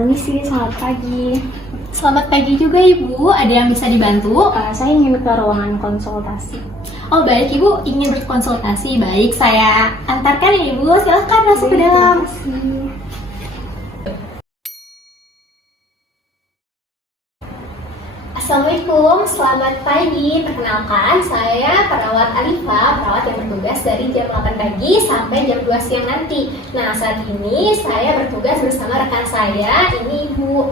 Permisi, selamat pagi. Selamat pagi juga Ibu, ada yang bisa dibantu? Saya ingin ke ruangan konsultasi. Oh baik, Ibu ingin berkonsultasi. Baik, saya antarkan ya Ibu, silahkan masuk ke dalam. Terima kasih. Assalamualaikum, selamat pagi. Perkenalkan, saya perawat Alifa, perawat yang bertugas dari jam 8 pagi sampai jam 2 siang nanti. Nah, saat ini saya bertugas bersama rekan saya, ini Ibu.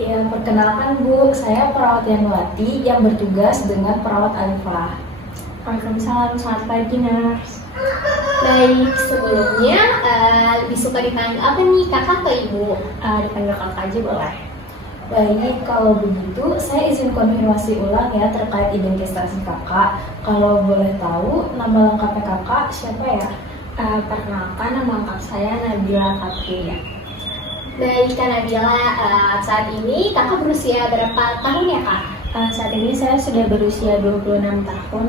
Ya, perkenalkan Bu, saya perawat Yanuati yang bertugas dengan perawat Alifa. Waalaikumsalam, selamat pagi Nurse. Baik, sebelumnya lebih suka dipanggil apa nih, kakak atau Ibu? Dipanggil kakak aja boleh. Baik, kalau begitu saya izin konfirmasi ulang ya terkait identitas kakak. Kalau boleh tahu, nama lengkapnya kakak siapa ya? Perkenalkan, nama lengkap saya Nabila Fatria. Baik, Kak Nabila, saat ini kakak berusia berapa tahun ya Kak? Saat ini saya sudah berusia 26 tahun.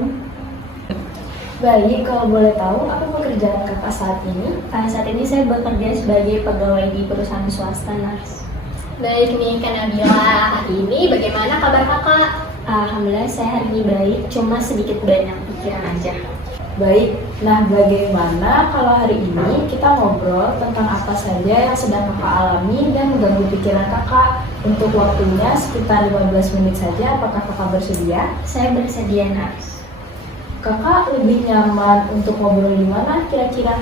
Baik, kalau boleh tahu, apa pekerjaan kakak saat ini? Saat ini saya bekerja sebagai pegawai di perusahaan swasta, Nurse. Baik nih Kak Nabila, hari ini bagaimana kabar kakak? Alhamdulillah saya hari ini baik, cuma sedikit banyak pikiran aja. Baik, nah bagaimana kalau hari ini kita ngobrol tentang apa saja yang sedang kakak alami dan mengganggu pikiran kakak? Untuk waktunya sekitar 15 menit saja, apakah kakak bersedia? Saya bersedia, Nurse. Kakak lebih nyaman untuk ngobrol di mana kira-kira?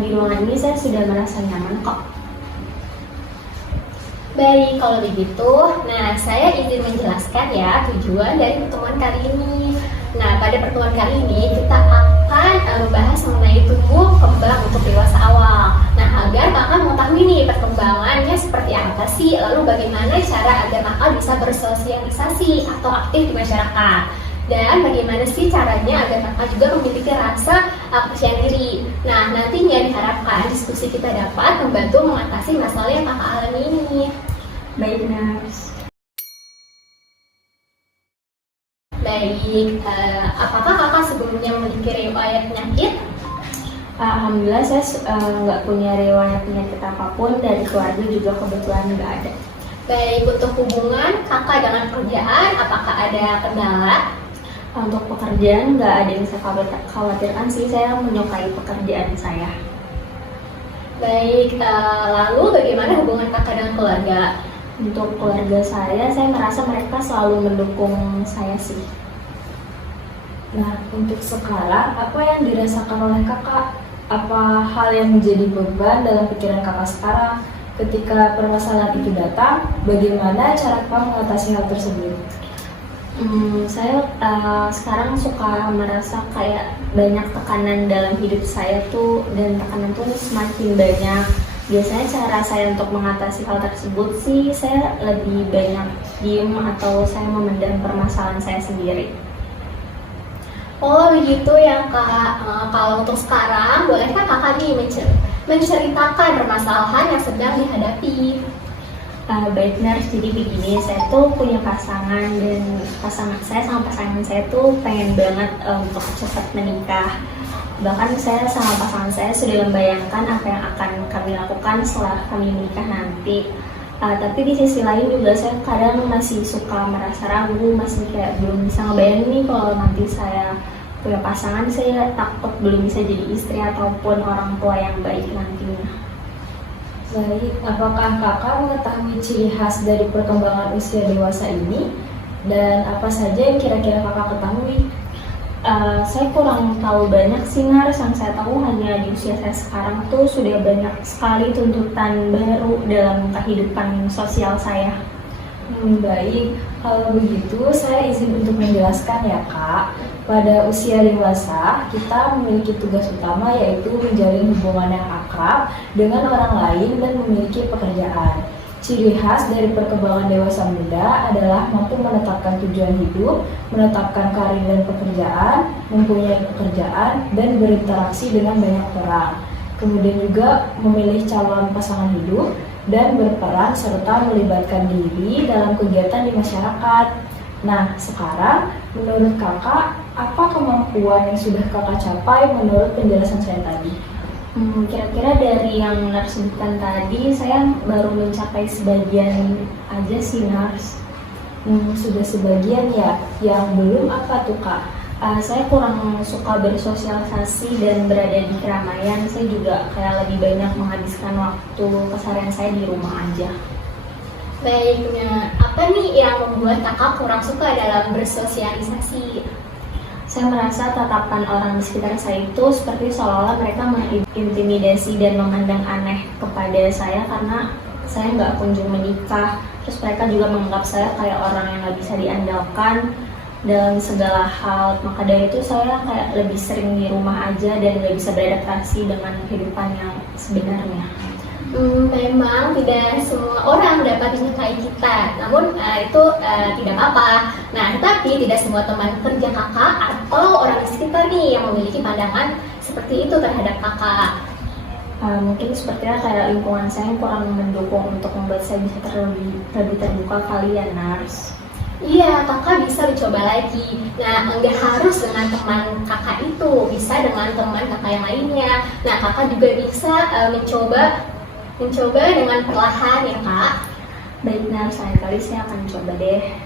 Di ruangan ini saya sudah merasa nyaman kok. Baik, kalau begitu, nah saya izin menjelaskan ya tujuan dari pertemuan kali ini. Nah, pada pertemuan kali ini kita akan membahas mengenai tumbuh kembang untuk dewasa awal. Nah, agar kakak mengetahui nih perkembangannya seperti apa sih, lalu bagaimana cara agar kakak bisa bersosialisasi atau aktif di masyarakat. Dan bagaimana sih caranya agar kakak juga memiliki rasa kepercayaan diri. Nah, nantinya diharapkan diskusi kita dapat membantu mengatasi masalah yang kakak alami ini. Baik, Nurse. Baik, apakah kakak sebelumnya memiliki riwayat penyakit? Alhamdulillah saya nggak punya riwayat penyakit apapun, dari keluarga juga kebetulan nggak ada. Baik, untuk hubungan kakak dengan pekerjaan, apakah ada kendala? Untuk pekerjaan nggak ada yang saya khawatirkan sih, saya menyukai pekerjaan saya. Baik, lalu bagaimana hubungan kakak dengan keluarga? Untuk keluarga saya merasa mereka selalu mendukung saya sih. Nah, untuk sekarang, apa yang dirasakan oleh kakak? Apa hal yang menjadi beban dalam pikiran kakak sekarang? Ketika permasalahan itu datang, bagaimana cara kakak mengatasi hal tersebut? Saya sekarang suka merasa kayak banyak tekanan dalam hidup saya tuh, dan tekanan tuh semakin banyak. Biasanya cara saya untuk mengatasi hal tersebut sih, saya lebih banyak diem atau saya memendam permasalahan saya sendiri. Oh begitu ya Kak. Kalau untuk sekarang, bolehkah kakak nih menceritakan permasalahan yang sedang dihadapi? Baik Nurse, jadi begini, saya tuh punya pasangan, dan saya sama pasangan saya tuh pengen banget untuk cepat menikah. Bahkan saya sama pasangan saya sudah membayangkan apa yang akan kami lakukan setelah kami menikah nanti. Tapi di sisi lain juga saya kadang masih suka merasa ragu, masih kayak belum bisa ngebayangin nih kalau nanti saya punya pasangan, saya takut belum bisa jadi istri ataupun orang tua yang baik nantinya. Baik, apakah kakak mengetahui ciri khas dari perkembangan usia dewasa ini? Dan apa saja yang kira-kira kakak ketahui? Saya kurang tahu banyak sih Nars, yang saya tahu hanya di usia saya sekarang tuh sudah banyak sekali tuntutan baru dalam kehidupan sosial saya. Baik, kalau begitu saya izin untuk menjelaskan ya Kak. Pada usia dewasa, kita memiliki tugas utama yaitu menjalin hubungan yang akrab dengan orang lain dan memiliki pekerjaan. Ciri khas dari perkembangan dewasa muda adalah mampu menetapkan tujuan hidup, menetapkan karir dan pekerjaan, mempunyai pekerjaan, dan berinteraksi dengan banyak orang. Kemudian juga memilih calon pasangan hidup dan berperan serta melibatkan diri dalam kegiatan di masyarakat. Nah, sekarang menurut kakak, apa kemampuan yang sudah kakak capai menurut penjelasan saya tadi? Kira-kira dari yang Nars sebutkan tadi, saya baru mencapai sebagian aja sih Nars. Sudah sebagian ya, yang belum apa tuh Kak? Saya kurang suka bersosialisasi dan berada di keramaian. Saya juga kayak lebih banyak menghabiskan waktu keseharian saya di rumah aja. Baiknya, apa nih yang membuat kakak kurang suka dalam bersosialisasi? Saya merasa tatapan orang di sekitar saya itu seperti seolah-olah mereka mengintimidasi dan memandang aneh kepada saya karena saya nggak kunjung menikah. Terus mereka juga menganggap saya kayak orang yang nggak bisa diandalkan dalam segala hal. Maka dari itu saya kayak lebih sering di rumah aja dan nggak bisa beradaptasi dengan kehidupan yang sebenarnya. Memang tidak semua orang dapat menyukai kita, namun itu tidak apa-apa. Nah, tetapi tidak semua teman kerja kakak atau orang di sekitar nih yang memiliki pandangan seperti itu terhadap kakak. Mungkin sepertinya kayak lingkungan saya yang kurang mendukung untuk membuat saya bisa lebih terbuka kali ya Nars. Iya, kakak bisa mencoba lagi. Nah, nggak harus dengan teman kakak itu, bisa dengan teman kakak yang lainnya. Nah, kakak juga bisa mencoba dengan perlahan ya kak. Baik Nars, lain kali saya akan coba deh.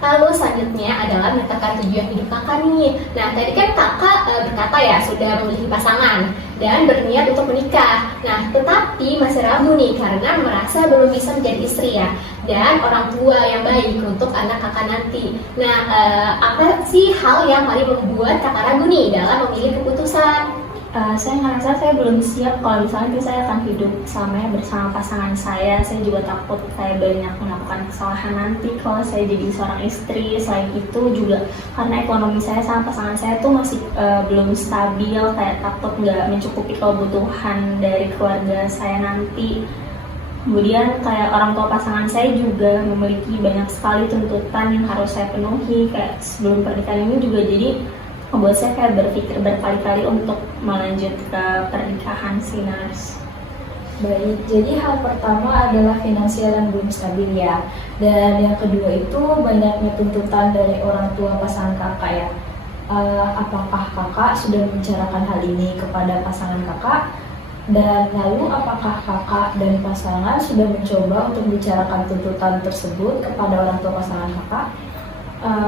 Lalu selanjutnya adalah menetapkan tujuan hidup kakak nih. Nah, tadi kan kakak berkata ya sudah memiliki pasangan dan berniat untuk menikah. Nah, tetapi masih ragu nih karena merasa belum bisa menjadi istri ya, dan orang tua yang baik untuk anak kakak nanti. Nah, apa sih hal yang paling membuat kakak ragu nih dalam memilih keputusan? Saya ngerasa saya belum siap kalau misalnya saya akan hidup selamanya bersama pasangan saya. Saya juga takut saya banyak melakukan kesalahan nanti kalau saya jadi seorang istri. Selain itu juga karena ekonomi saya sama pasangan saya tuh masih belum stabil, kayak takut nggak mencukupi kebutuhan dari keluarga saya nanti. Kemudian kayak orang tua pasangan saya juga memiliki banyak sekali tuntutan yang harus saya penuhi. Kayak sebelum pernikahan ini juga jadi membuat saya kayak berpikir berkali-kali untuk melanjut ke pernikahan sih Nars. Baik, jadi hal pertama adalah finansial yang belum stabil ya. Dan yang kedua itu banyaknya tuntutan dari orang tua pasangan kakak ya. Apakah kakak sudah membicarakan hal ini kepada pasangan kakak? Dan lalu apakah kakak dan pasangan sudah mencoba untuk membicarakan tuntutan tersebut kepada orang tua pasangan kakak?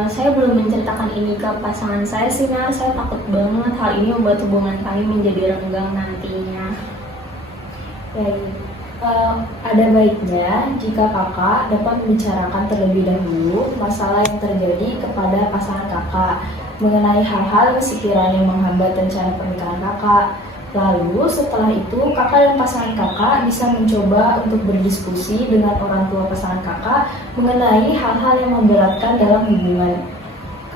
Saya belum menceritakan ini ke pasangan saya sih Nars. Saya takut banget hal ini membuat hubungan kami menjadi renggang nantinya. Baik, ada baiknya jika kakak dapat membicarakan terlebih dahulu masalah yang terjadi kepada pasangan kakak mengenai hal-hal yang sekiranya menghambat rencana pernikahan kakak. Lalu setelah itu kakak dan pasangan kakak bisa mencoba untuk berdiskusi dengan orang tua pasangan kakak mengenai hal-hal yang memberatkan dalam hubungan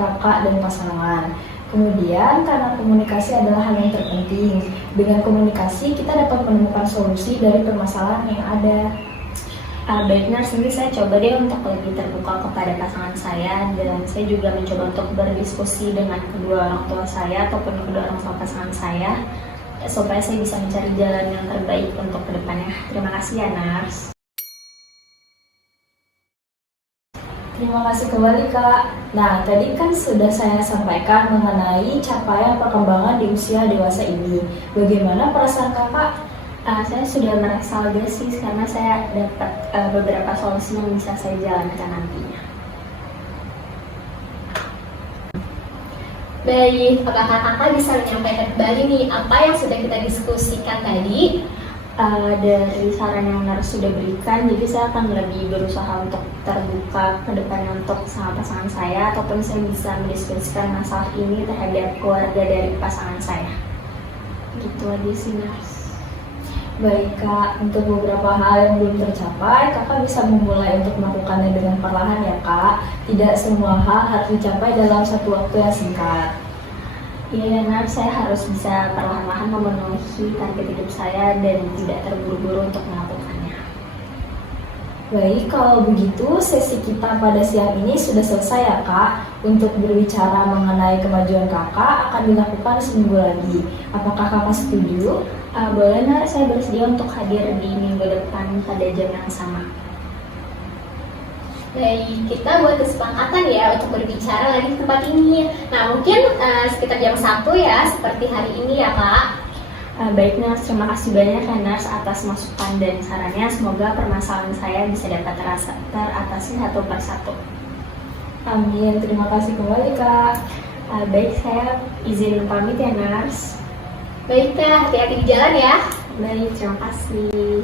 kakak dan pasangan. Kemudian karena komunikasi adalah hal yang terpenting, dengan komunikasi kita dapat menemukan solusi dari permasalahan yang ada. Baik Nars, nanti saya coba deh untuk lebih terbuka kepada pasangan saya, dan saya juga mencoba untuk berdiskusi dengan kedua orang tua saya ataupun kedua orang tua pasangan saya supaya saya bisa mencari jalan yang terbaik untuk kedepannya. Terima kasih ya Nars. Terima kasih kembali Kak. Nah, tadi kan sudah saya sampaikan mengenai capaian perkembangan di usia dewasa ini. Bagaimana perasaan Kakak? Saya sudah merasa lega sih karena saya dapat beberapa solusi yang bisa saya jalankan nantinya. Baik, apakah kakak bisa menyampaikan kembali nih apa yang sudah kita diskusikan tadi? Dari saran yang Nars sudah berikan, jadi saya akan lebih berusaha untuk terbuka ke depannya untuk sama pasangan saya, ataupun saya bisa mendiskusikan masalah ini terhadap keluarga dari pasangan saya. Gitu aja sih, Nars. Baik Kak, untuk beberapa hal yang belum tercapai, Kakak bisa memulai untuk melakukannya dengan perlahan ya Kak. Tidak semua hal harus dicapai dalam satu waktu yang singkat. Iya, Nars, saya harus bisa perlahan-lahan memenuhi target hidup saya dan tidak terburu-buru untuk melakukannya. Baik, kalau begitu sesi kita pada siang ini sudah selesai ya Kak. Untuk berbicara mengenai kemajuan Kakak akan dilakukan seminggu lagi. Apakah Kakak setuju? Boleh, Nars, saya bersedia untuk hadir di minggu depan pada jam yang sama. Baik, kita buat kesepakatan ya untuk berbicara lagi di tempat ini. Nah, mungkin sekitar jam 1 ya, seperti hari ini ya Kak. Baik, Nars, terima kasih banyak ya, Nars, atas masukan dan sarannya. Semoga permasalahan saya bisa dapat teratasi satu persatu. Amin, terima kasih kembali Kak. Baik, saya izin pamit ya, Nars. Baik Kak, hati-hati di jalan ya. Baik, terima kasih.